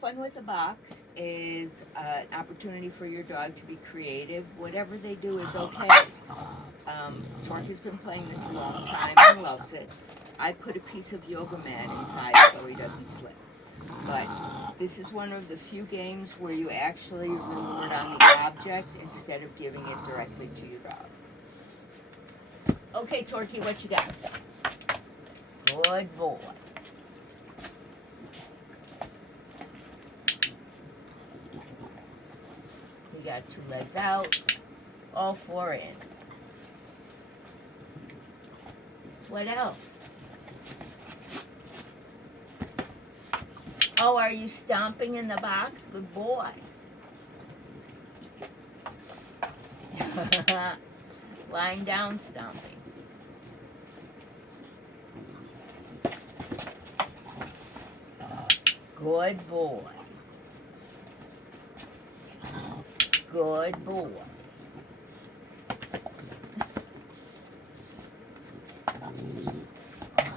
Fun with a box is an opportunity for your dog to be creative. Whatever they do is okay. Torque has been playing this a long time and loves it. I put a piece of yoga mat inside so he doesn't slip. But this is one of the few games where you actually reward on the object instead of giving it directly to your dog. Okay, Torquey, what you got? Good boy. We got 2 legs out, all 4 in. What else? Oh, are you stomping in the box? Good boy. Lying down stomping. Good boy. Good boy.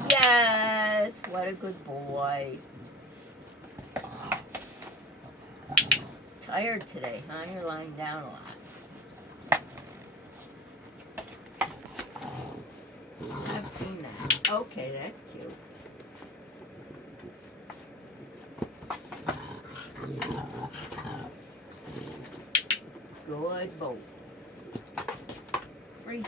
Yes, what a good boy. Tired today, huh? You're lying down a lot. I've seen that. Okay, that's cute. Good boy. Free.